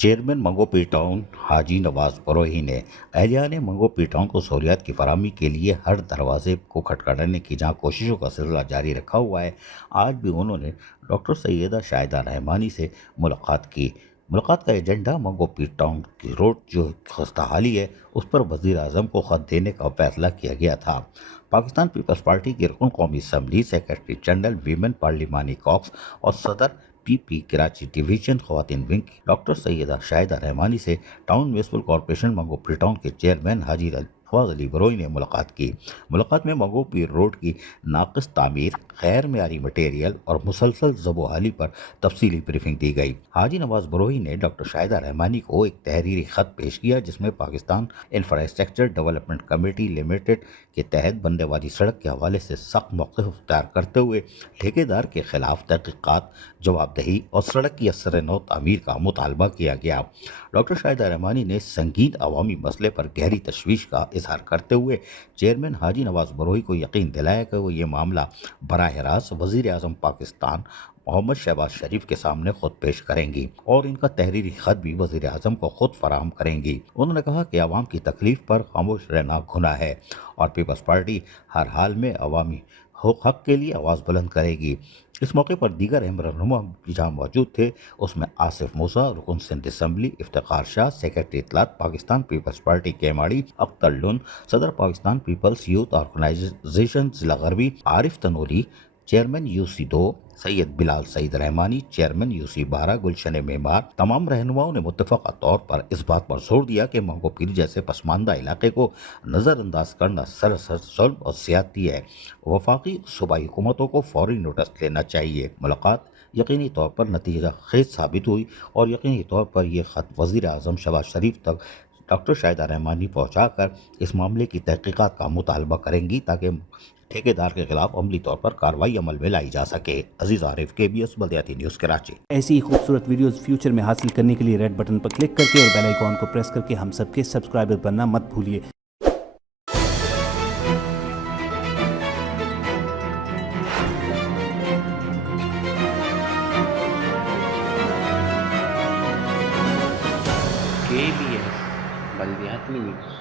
Chairman منگو پی town حاجی نواز بروہی نے اہلیان منگو پی town کو سہولیات کی فراہمی کے لیے ہر دروازے کو کھٹکھٹانے کی جہاں کوششوں کا سلسلہ جاری رکھا ہوا ہے، آج بھی انہوں نے ڈاکٹر سیدہ شاہدہ رحمانی سے ملاقات کی۔ ملاقات کا ایجنڈا منگو پی ٹاؤن کی روڈ جو خستہ حالی ہے اس پر وزیر اعظم کو خط دینے کا فیصلہ کیا گیا تھا۔ پاکستان پیپلز پارٹی کے رکن قومی اسمبلی، سیکرٹری جنرل ویمن پارلیمانی کاکس اور صدر پی پی کراچی ڈویژن خواتین ونگ کی ڈاکٹر سیدہ شاہدہ رحمانی سے ٹاؤن میونسپل کارپوریشن منگو پی ٹاؤن کے چیئرمین حاجی نواز علی بروہی نے ملاقات کی۔ ملاقات میں منگو پی روڈ کی ناقص تعمیر، غیر معیاری مٹیریل اور مسلسل زب و حالی پر تفصیلی بریفنگ دی گئی۔ حاجی نواز بروہی نے ڈاکٹر شاہدہ رحمانی کو ایک تحریری خط پیش کیا جس میں Pakistan infrastructure development committee limited کے تحت بننے والی سڑک کے حوالے سے سخت موقف اختیار کرتے ہوئے ٹھیکیدار کے خلاف تحقیقات، جواب دہی اور سڑک کی اثر نو تعمیر کا مطالبہ کیا گیا۔ ڈاکٹر شاہدہ رحمانی نے سنگین عوامی مسئلے پر گہری تشویش کا اظہار کرتے ہوئے چیئرمین حاجی نواز بروہی کو یقین دلایا کہ وہ یہ معاملہ براہ راست وزیر اعظم پاکستان محمد شہباز شریف کے سامنے خود پیش کریں گی اور ان کا تحریری خط بھی وزیر اعظم کو خود فراہم کریں گی۔ انہوں نے کہا کہ عوام کی تکلیف پر خاموش رہنا گناہ ہے اور پیپلز پارٹی ہر حال میں عوامی حق کے لیے آواز بلند کرے گی۔ اس موقع پر دیگر اہم رہنما جہاں موجود تھے اس میں آصف موسیٰ رکن سندھ اسمبلی، افتخار شاہ سیکرٹری اطلاعات پاکستان پیپلز پارٹی کیماڑی، اختر لون صدر پاکستان پیپلز یوتھ آرگنائزیشن ضلع غربی، Arif Tanoori chairman U C 2، Syed Bilal Saeed Rehmani chairman U C 12، Gulshan Maymar. تمام رہنماؤں نے متفقہ طور پر اس بات پر زور دیا کہ منگو پیر جیسے پسماندہ علاقے کو نظر انداز کرنا سراسر ظلم اور زیادتی ہے۔ وفاقی صوبائی حکومتوں کو فوری نوٹس لینا چاہیے۔ ملاقات یقینی طور پر نتیجہ خیز ثابت ہوئی اور یقینی طور پر یہ خط وزیر اعظم شہباز شریف تک ڈاکٹر شاہدہ رحمانی پہنچا کر اس معاملے کی تحقیقات کا مطالبہ کریں گی تاکہ ٹھیکیدار کے خلاف عملی طور پر کارروائی عمل میں لائی جا سکے۔ عزیز عارف، KBS بلدیاتی نیوز کراچی۔ ایسی ہی خوبصورت ویڈیوز فیوچر میں حاصل کرنے کے لیے ریڈ بٹن پر کلک کر کے اور بیل آئیکن کو پریس کر کے ہم سب کے سبسکرائبر بننا مت بھولیے۔ KBS بلدیاتی نیوز